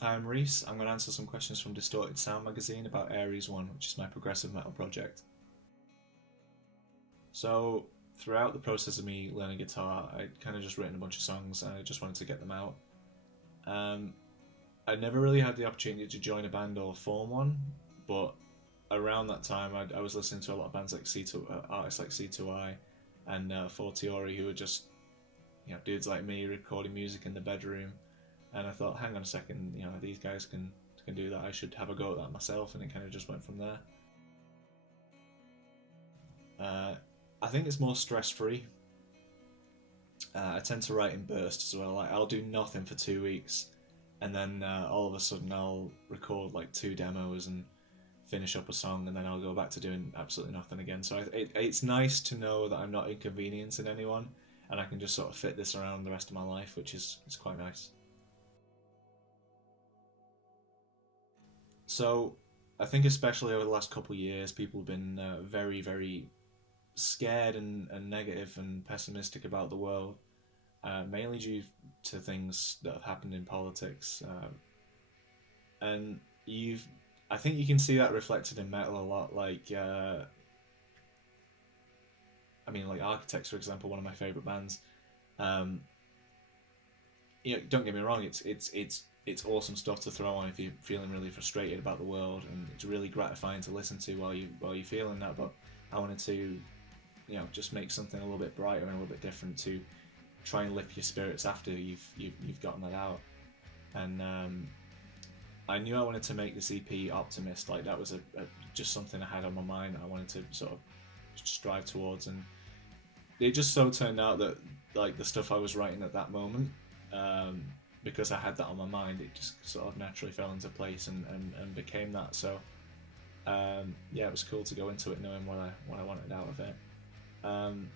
I'm Reese. I'm going to answer some questions from Distorted Sound magazine about Aries 1, which is my progressive metal project. So, throughout the process of me learning guitar, I'd kind of just written a bunch of songs and I just wanted to get them out. Um, I never really had the opportunity to join a band or form one, but around that time I was listening to a lot of bands like artists like C2I and Fortiori, who were just dudes like me recording music in the bedroom, and I thought, hang on a second, these guys can do that. I should have a go at that myself, and it kind of just went from there. Uh, I think it's more stress free. I tend to write in bursts as well. Like I'll do nothing for 2 weeks, and then all of a sudden I'll record like two demos and finish up a song, and then I'll go back to doing absolutely nothing again. So it's nice to know that I'm not inconveniencing anyone, and I can just sort of fit this around the rest of my life, which is it's quite nice. So I think especially over the last couple of years, people have been very, very scared and negative and pessimistic about the world, mainly due to things that have happened in politics. And you've, I think you can see that reflected in metal a lot. Like Architects, for example, one of my favorite bands. Um, don't get me wrong, it's awesome stuff to throw on if you're feeling really frustrated about the world, and it's really gratifying to listen to while you're feeling that. But I wanted to, just make something a little bit brighter and a little bit different to try and lift your spirits after you've gotten that out. And I knew I wanted to make this EP optimist. Like that was just something I had on my mind that I wanted to sort of strive towards, and it just so turned out that like the stuff I was writing at that moment, um, because I had that on my mind, it just sort of naturally fell into place and became that. So yeah, it was cool to go into it knowing what I wanted out of it. Um,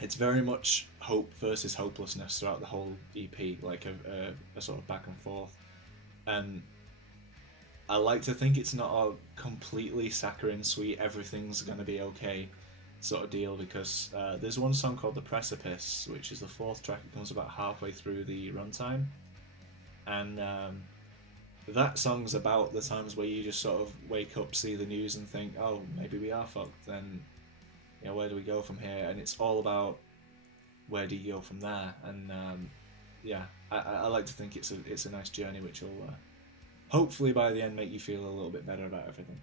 it's very much hope versus hopelessness throughout the whole EP, like a sort of back and forth. And I like to think it's not a completely saccharine sweet, everything's gonna be okay sort of deal, because there's one song called The Precipice, which is the fourth track. It comes about halfway through the runtime, and that song's about the times where you just sort of wake up, see the news, and think, oh, maybe we are fucked. Then, where do we go from here? And it's all about where do you go from there. And yeah, I like to think it's a nice journey, which will hopefully by the end make you feel a little bit better about everything.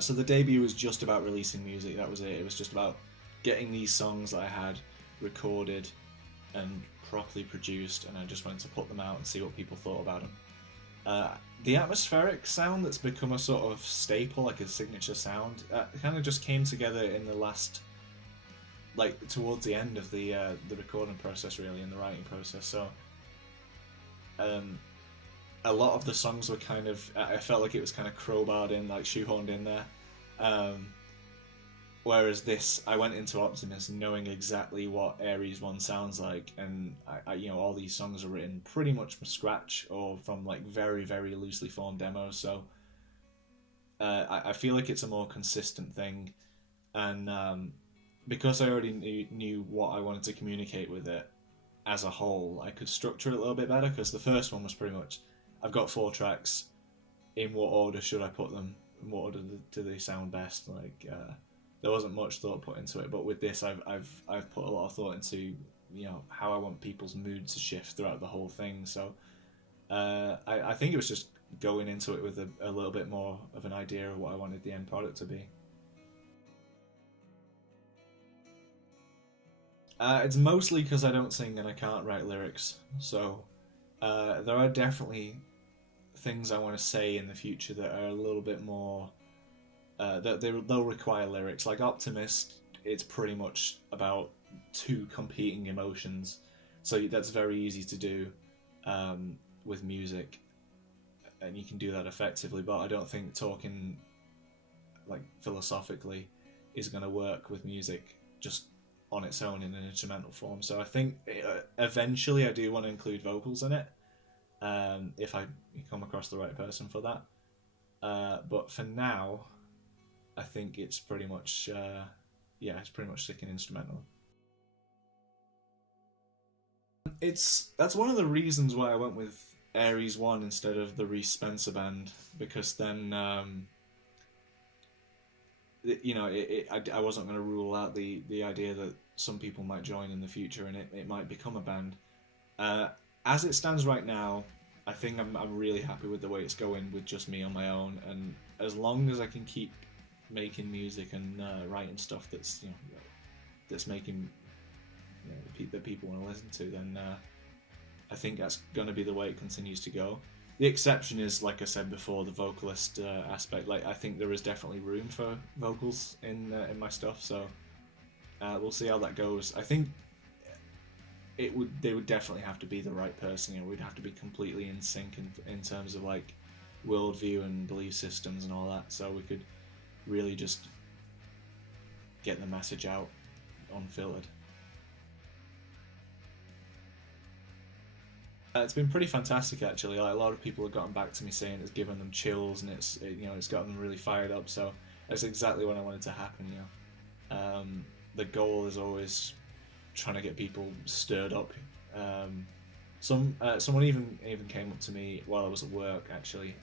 So the debut was just about releasing music. That was it. It was just about getting these songs that I had recorded and properly produced, and I just wanted to put them out and see what people thought about them. The atmospheric sound that's become a sort of staple, like a signature sound, kind of just came together in the last, like towards the end of the recording process, really, and the writing process. So um, a lot of the songs were kind of, I felt like it was kind of crowbarred in, like shoehorned in there. Um, Whereas this, I went into Optimist knowing exactly what Aries 1 sounds like, and all these songs are written pretty much from scratch or from like very, very loosely formed demos. So I feel like it's a more consistent thing, and because I already knew what I wanted to communicate with it as a whole, I could structure it a little bit better. Because the first one was pretty much, I've got four tracks. In what order should I put them? In what order do they sound best? There wasn't much thought put into it, but with this, I've put a lot of thought into how I want people's mood to shift throughout the whole thing. So I think it was just going into it with a little bit more of an idea of what I wanted the end product to be. It's mostly because I don't sing and I can't write lyrics. So there are definitely things I want to say in the future that are a little bit more that they'll require lyrics. Like Optimist, it's pretty much about two competing emotions, so that's very easy to do with music, and you can do that effectively. But I don't think talking like philosophically is going to work with music just on its own in an instrumental form. So I think eventually I do want to include vocals in it, if I come across the right person for that. But for now, I think it's pretty much it's pretty much sticking instrumental. It's that's one of the reasons why I went with Aries One instead of the Reese Spencer band, because then I wasn't going to rule out the idea that some people might join in the future and it might become a band. Uh, as it stands right now, I think I'm really happy with the way it's going with just me on my own, and as long as I can keep making music and writing stuff that's that's making that people want to listen to, then I think that's going to be the way it continues to go. The exception is, like I said before, the vocalist aspect. Like I think there is definitely room for vocals in my stuff, so we'll see how that goes. I think they would definitely have to be the right person. We'd have to be completely in sync in terms of like worldview and belief systems and all that, so we could really just get the message out unfiltered. It's been pretty fantastic actually. Like, a lot of people have gotten back to me saying it's given them chills and it's got them really fired up. So that's exactly what I wanted to happen. The goal is always trying to get people stirred up. Someone even came up to me while I was at work actually.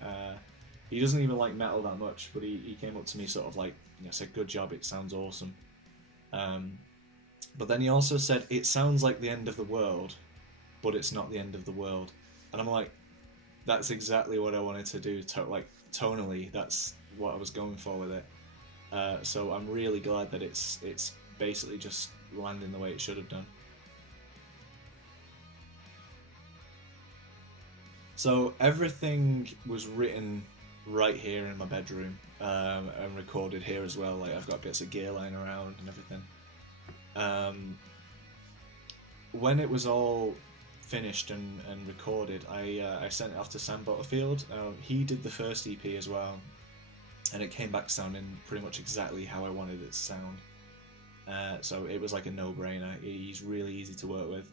He doesn't even like metal that much, but he came up to me sort of like said, "Good job, it sounds awesome." But then he also said, "It sounds like the end of the world, but it's not the end of the world." And I'm like, that's exactly what I wanted to do. Like tonally, that's what I was going for with it. So I'm really glad that it's basically just landing the way it should have done. So everything was written right here in my bedroom, and recorded here as well. Like I've got bits of gear lying around and everything. Um, when it was all finished and recorded, I sent it off to Sam Butterfield. He did the first EP as well, and it came back sounding pretty much exactly how I wanted it to sound. So it was like a no-brainer. He's really easy to work with,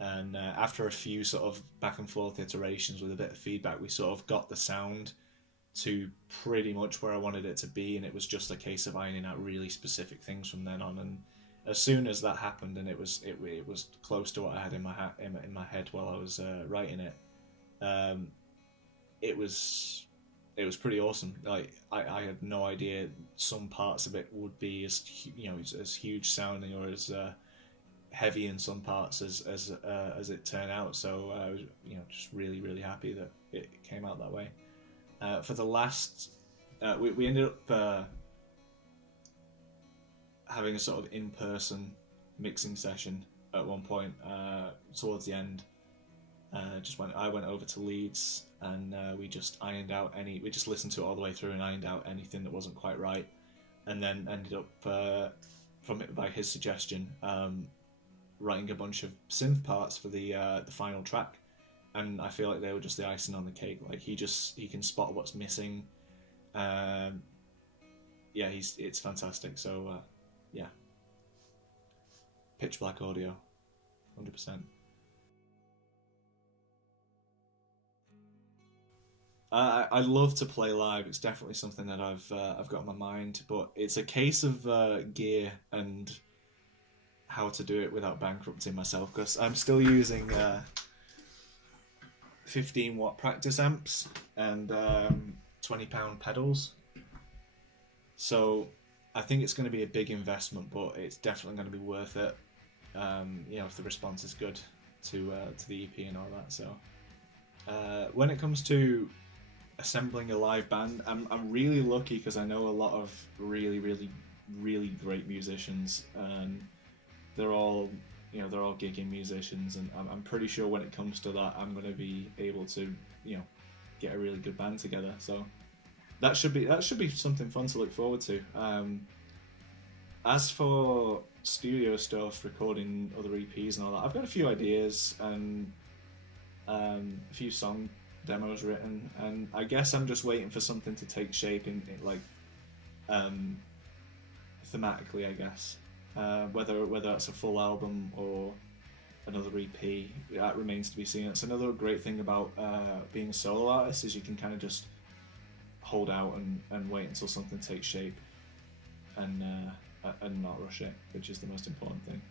and after a few sort of back and forth iterations with a bit of feedback, we sort of got the sound to pretty much where I wanted it to be, and it was just a case of ironing out really specific things from then on. And as soon as that happened, and it was close to what I had in my head while I was writing it, um, it was pretty awesome. Like I had no idea some parts of it would be as huge sounding or as heavy in some parts as it turned out. So I was just really happy that it came out that way. For the last, we ended up having a sort of in-person mixing session at one point towards the end. I went over to Leeds and we just listened to it all the way through and ironed out anything that wasn't quite right, and then ended up by his suggestion writing a bunch of synth parts for the final track, and I feel like they were just the icing on the cake. Like he can spot what's missing. It's fantastic. So yeah, Pitch Black Audio, 100%. I'd love to play live. It's definitely something that I've got in my mind, but it's a case of gear and how to do it without bankrupting myself, because I'm still using 15-watt practice amps and £20 pedals. So I think it's going to be a big investment, but it's definitely going to be worth it. If the response is good to the EP and all that. So when it comes to assembling a live band, I'm really lucky because I know a lot of really great musicians, and they're all gigging musicians, and I'm pretty sure when it comes to that, I'm going to be able to get a really good band together. So that should be something fun to look forward to. As for studio stuff, recording other EPs and all that, I've got a few ideas and a few song demos written, and I guess I'm just waiting for something to take shape in like thematically, I guess. Whether that's a full album or another EP, that remains to be seen. It's another great thing about being a solo artist, is you can kind of just hold out and wait until something takes shape and not rush it, which is the most important thing.